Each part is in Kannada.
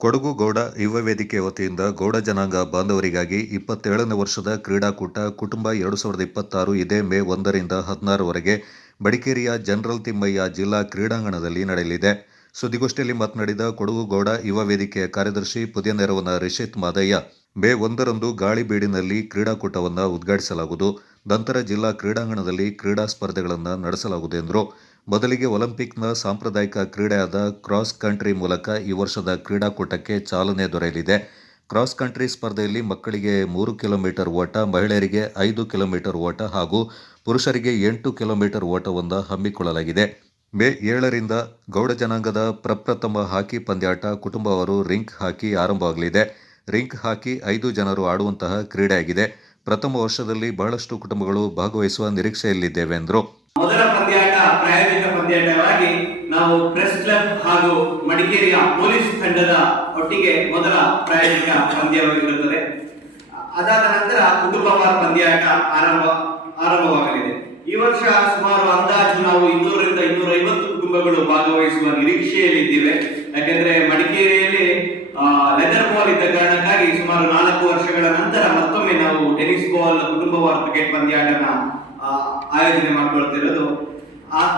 ಕೊಡಗು ಗೌಡ ಯುವ ವೇದಿಕೆ ವತಿಯಿಂದ ಗೌಡ ಜನಾಂಗ ಬಾಂಧವರಿಗಾಗಿ 27ನೇ ವರ್ಷದ ಕ್ರೀಡಾಕೂಟ ಕುಟುಂಬ 2026 ಇದೇ ಮೇ 1ರಿಂದ 16ರವರೆಗೆ ಮಡಿಕೇರಿಯ ಜನರಲ್ ತಿಮ್ಮಯ್ಯ ಜಿಲ್ಲಾ ಕ್ರೀಡಾಂಗಣದಲ್ಲಿ ನಡೆಯಲಿದೆ. ಸುದ್ದಿಗೋಷ್ಠಿಯಲ್ಲಿ ಮಾತನಾಡಿದ ಕೊಡಗು ಗೌಡ ಯುವ ವೇದಿಕೆಯ ಕಾರ್ಯದರ್ಶಿ ಪುದಿಯನೆರವನ ರಿಷಿತ್ ಮಾದಯ್ಯ, ಮೇ 1ರಂದು ಗಾಳಿಬೀಡಿನಲ್ಲಿ ಕ್ರೀಡಾಕೂಟವನ್ನು ಉದ್ಘಾಟಿಸಲಾಗುವುದು. ನಂತರ ಜಿಲ್ಲಾ ಕ್ರೀಡಾಂಗಣದಲ್ಲಿ ಕ್ರೀಡಾ ಸ್ಪರ್ಧೆಗಳನ್ನು ನಡೆಸಲಾಗುವುದು ಎಂದರು. ಮೊದಲಿಗೆ ಒಲಿಂಪಿಕ್ನ ಸಾಂಪ್ರದಾಯಿಕ ಕ್ರೀಡೆಯಾದ ಕ್ರಾಸ್ ಕಂಟ್ರಿ ಮೂಲಕ ಈ ವರ್ಷದ ಕ್ರೀಡಾಕೂಟಕ್ಕೆ ಚಾಲನೆ ದೊರೆಯಲಿದೆ. ಕ್ರಾಸ್ ಕಂಟ್ರಿ ಸ್ಪರ್ಧೆಯಲ್ಲಿ ಮಕ್ಕಳಿಗೆ 3 ಕಿಲೋಮೀಟರ್ ಓಟ, ಮಹಿಳೆಯರಿಗೆ 5 ಕಿಲೋಮೀಟರ್ ಓಟ ಹಾಗೂ ಪುರುಷರಿಗೆ 8 ಕಿಲೋಮೀಟರ್ ಓಟವನ್ನು ಹಮ್ಮಿಕೊಳ್ಳಲಾಗಿದೆ. ಮೇ 7ರಿಂದ ಗೌಡ ಜನಾಂಗದ ಪ್ರಪ್ರಥಮ ಹಾಕಿ ಪಂದ್ಯಾಟ ಕುಟುಂಬವರು ರಿಂಕ್ ಹಾಕಿ ಆರಂಭವಾಗಲಿದೆ. ರಿಂಕ್ ಹಾಕಿ 5 ಜನರು ಆಡುವಂತಹ ಕ್ರೀಡೆಯಾಗಿದೆ. ಪ್ರಥಮ ವರ್ಷದಲ್ಲಿ ಬಹಳಷ್ಟು ಕುಟುಂಬಗಳು ಭಾಗವಹಿಸುವ ನಿರೀಕ್ಷೆಯಲ್ಲಿದ್ದೇವೆ ಎಂದರು. ಮೊದಲ ಪಂದ್ಯಾಟ ಪ್ರಾಯೋಗಿಕ ಪಂದ್ಯಾಟವಾಗಿ ನಾವು ಪ್ರೆಸ್ ಕ್ಲಬ್ ಹಾಗೂ ಮಡಿಕೇರಿಯ ಪೊಲೀಸ್ ತಂಡದ ಒಟ್ಟಿಗೆ ಮೊದಲ ಪ್ರಾಯೋಗಿಕ ಪಂದ್ಯವಾಗಿರುತ್ತದೆ. ಅದಾದ ನಂತರ ಕುಟುಂಬವಾರ ಪಂದ್ಯಾಟ ಆರಂಭವಾಗಲಿದೆ. ಈ ವರ್ಷ ಸುಮಾರು ಅಂದಾಜು ನಾವು 200ರಿಂದ 250 ಕುಟುಂಬಗಳು ಭಾಗವಹಿಸುವ ನಿರೀಕ್ಷೆಯಲ್ಲಿದ್ದೇವೆ. ಯಾಕೆಂದ್ರೆ ಮಡಿಕೇರಿಯಲ್ಲಿ ಲೆದರ್ ಬಾಲ್ ಇದ್ದ ಕಾರಣಕ್ಕಾಗಿ ಸುಮಾರು 4 ವರ್ಷಗಳ ನಂತರ ಮತ್ತೊಮ್ಮೆ ನಾವು ಟೆನಿಸ್ ಬಾಲ್ ಕುಟುಂಬವಾರ ಕ್ರಿಕೆಟ್ ಪಂದ್ಯಾಟನ ಆಯೋಜನೆ ಮಾಡಿಕೊಳ್ತಿರೋದು.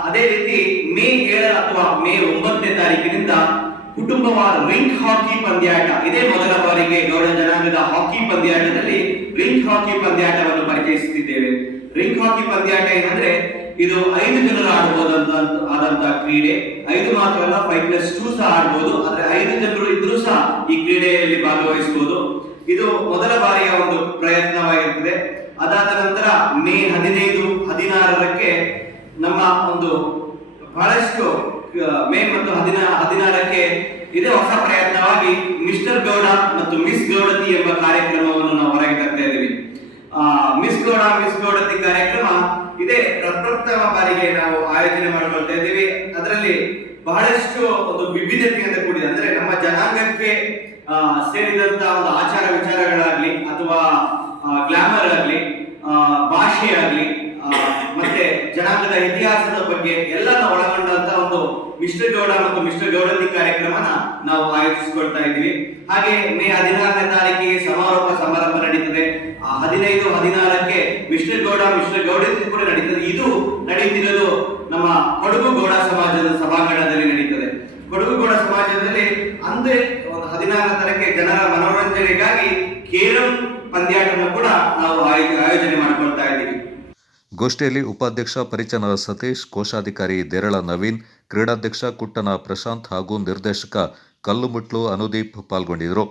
ಅದೇ ರೀತಿ ಮೇ 7 ಅಥವಾ ಮೇ 9ನೇ ತಾರೀಕಿನಿಂದ ಕುಟುಂಬವಾರ ರಿಂಕ್ ಹಾಕಿ ಪಂದ್ಯಾಟ, ಇದೇ ಮೊದಲ ಬಾರಿಗೆ ಗೌಡ ಜನಾಂಗದ ಹಾಕಿ ಪಂದ್ಯಾಟದಲ್ಲಿ ರಿಂಕ್ ಹಾಕಿ ಪಂದ್ಯಾಟವನ್ನು ಪರಿಚಯಿಸುತ್ತಿದ್ದೇವೆ. ರಿಂಕ್ ಹಾಕಿ ಪಂದ್ಯಾಟ ಏನಂದ್ರೆ ಇದು 5 ಜನರು ಆದಂತಹ ಕ್ರೀಡೆ. 5 ಮಾತ್ರ ಅಲ್ಲ, 5+2 ಸಹ ಆಡಬಹುದು. ಆದ್ರೆ 5 ಜನರು ಇದ್ರೂ ಸಹ ಈ ಕ್ರೀಡೆಯಲ್ಲಿ ಭಾಗವಹಿಸಬಹುದು. ಇದು ಮೊದಲ ಬಾರಿಯ ಒಂದು ಪ್ರಯತ್ನವಾಗಿರುತ್ತದೆ. ಅದಾದ ನಂತರ ಮೇ 15, 16ರಕ್ಕೆ ನಮ್ಮ ಒಂದು ಬಹಳಷ್ಟು ಮೇ ಮತ್ತು 16ರಕ್ಕೆ ಇದೇ ಹೊಸ ಪ್ರಯತ್ನವಾಗಿ ಮಿಸ್ಟರ್ ಗೌಡ ಮತ್ತು ಮಿಸ್ ಗೌಡತಿ ಎಂಬ ಕಾರ್ಯಕ್ರಮವನ್ನು ನಾವು ಹೊರಗೆ ತರ್ತಾ ಇದ್ದೀವಿ. ಮಿಸ್ ಗೌಡ ಮಿಸ್ ಗೌಡತಿ ಕಾರ್ಯಕ್ರಮ ಇದೇ ಪ್ರಪ್ರಥಮ ಬಾರಿಗೆ ನಾವು ಆಯೋಜನೆ ಮಾಡಿಕೊಳ್ತಾ ಇದ್ದೀವಿ. ಅದರಲ್ಲಿ ಬಹಳಷ್ಟು ಒಂದು ವಿಭಿನ್ನತೆಯಿಂದ ಕೂಡಿದೆ. ಅಂದ್ರೆ ನಮ್ಮ ಜನಾಂಗಕ್ಕೆ ಸೇರಿದಂತ ಒಂದು ಆಚಾರ ವಿಚಾರಗಳಾಗ್ಲಿ ಅಥವಾ ಗ್ಲಾಮರ್ ಆಗಲಿ, ಭಾಷೆ ಆಗಲಿ, ಮತ್ತೆ ಜನಾಂಗದ ಇತಿಹಾಸದ ಬಗ್ಗೆ ಎಲ್ಲಾನು ಒಳಗೊಂಡಂತ ಒಂದು ಮಿಸ್ಟರ್ ಗೌಡ ಮತ್ತು ಮಿಸ್ಟರ್ ಗೌಡತಿ ಕಾರ್ಯಕ್ರಮನ ನಾವು ಆಯೋಜಿಸಿಕೊಳ್ತಾ ಇದ್ವಿ. ಹಾಗೆ ಮೇ 16ನೇ ತಾರೀಕಿಗೆ ಸಮಾರೋಪ ಸಮಾರಂಭ ನಡೀತದೆ. 15, 16ಕ್ಕೆ ಮಿಸ್ಟರ್ ಗೌಡ ಮಿಸ್ಟರ್ ಗೌಡತಿ ಕೂಡ ನಡೀತದೆ. ಇದು ನಡೀತಿರೋದು ನಮ್ಮ ಕೊಡಗು ಗೌಡ ಸಮಾಜದ ಸಭಾಂಗಣದಲ್ಲಿ ನಡೀತದೆ. ಕೊಡಗು ಗೌಡ ಸಮಾಜದಲ್ಲಿ ಅಂದೇ 16ನೇ ತಾರೀಕಿಗೆ ಜನರ ಮನೋರಂಜನೆಗಾಗಿ ಕೇರಂ ಪಂದ್ಯಾಟವನ್ನು ಕೂಡ ನಾವು ಆಯೋಜನೆ ಮಾಡಿಕೊಳ್ತಾ ಇದ್ದೀವಿ. ಗೋಷ್ಠಿಯಲ್ಲಿ ಉಪಾಧ್ಯಕ್ಷ ಪರಿಚನರ ಸತೀಶ್, ಕೋಶಾಧಿಕಾರಿ ದೇರಳ ನವೀನ್, ಕ್ರೀಡಾಧ್ಯಕ್ಷ ಕುಟ್ಟನ ಪ್ರಶಾಂತ್ ಹಾಗೂ ನಿರ್ದೇಶಕ ಕಲ್ಲುಮುಟ್ಲು ಅನುದೀಪ್ ಪಾಲ್ಗೊಂಡಿದ್ದರು.